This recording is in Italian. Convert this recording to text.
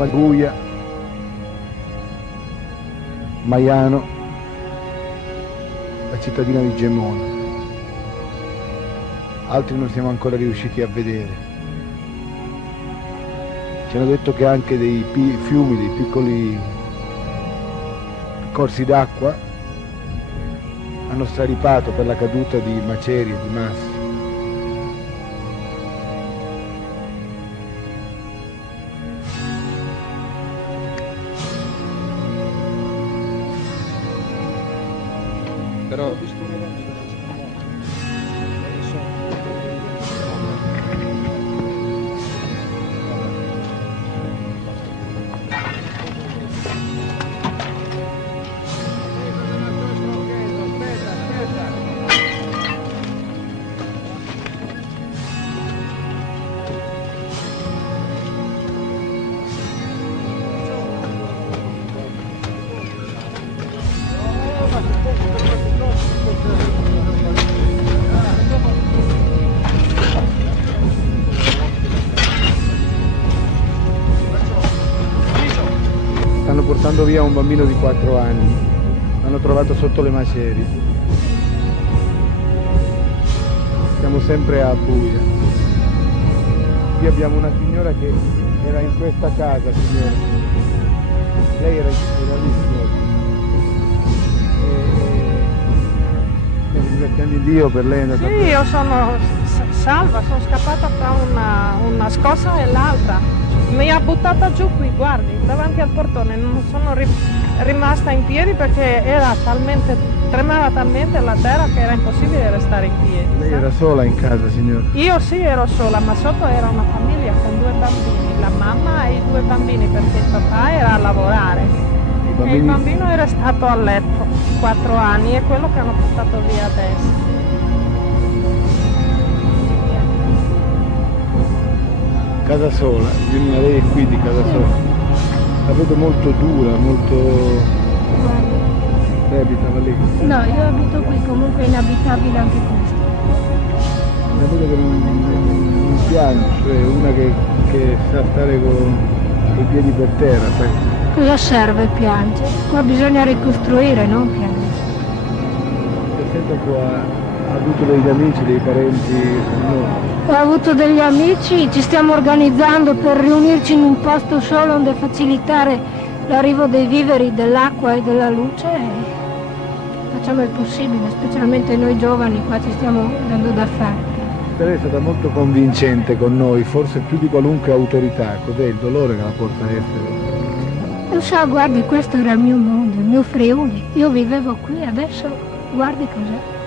chiama Buia, Maiano, la cittadina di Gemona. Altri non siamo ancora riusciti a vedere. Ci hanno detto che anche dei fiumi, dei piccoli corsi d'acqua hanno straripato per la caduta di macerie, di massi. Però stanno portando via un bambino di 4 anni, l'hanno trovato sotto le macerie. Siamo sempre a Buia. Qui abbiamo una signora che era in questa casa, signora. Lei era lì, signora. Ringraziando Dio per lei. Sì, io sono salva, sono scappata tra una scossa e l'altra. Mi ha buttata giù qui, guardi, davanti al portone, non sono rimasta in piedi perché tremava talmente la terra che era impossibile restare in piedi. Lei era sola in casa, signora? Io sì ero sola, ma sotto era una famiglia con 2 bambini, la mamma e i 2 bambini perché il papà era a lavorare e il bambino era stato a letto 4 anni, è quello che hanno portato via adesso. Casa sola, lei è qui di casa sola. La vedo molto dura, molto... Lei abitava lì? No, io abito qui, comunque è inabitabile anche questo. La vedo che non piange, cioè una che sa stare con i piedi per terra, sai? Cosa serve piangere? Qua bisogna ricostruire, non piangere. Sento qua, ha avuto degli amici, dei parenti, no? Ho avuto degli amici, ci stiamo organizzando per riunirci in un posto solo onde facilitare l'arrivo dei viveri, dell'acqua e della luce e facciamo il possibile, specialmente noi giovani qua ci stiamo dando da fare. Lei è stata molto convincente con noi, forse più di qualunque autorità. Cos'è il dolore che la porta a essere? Lo so, guardi, questo era il mio mondo, il mio Friuli. Io vivevo qui, adesso guardi cos'è.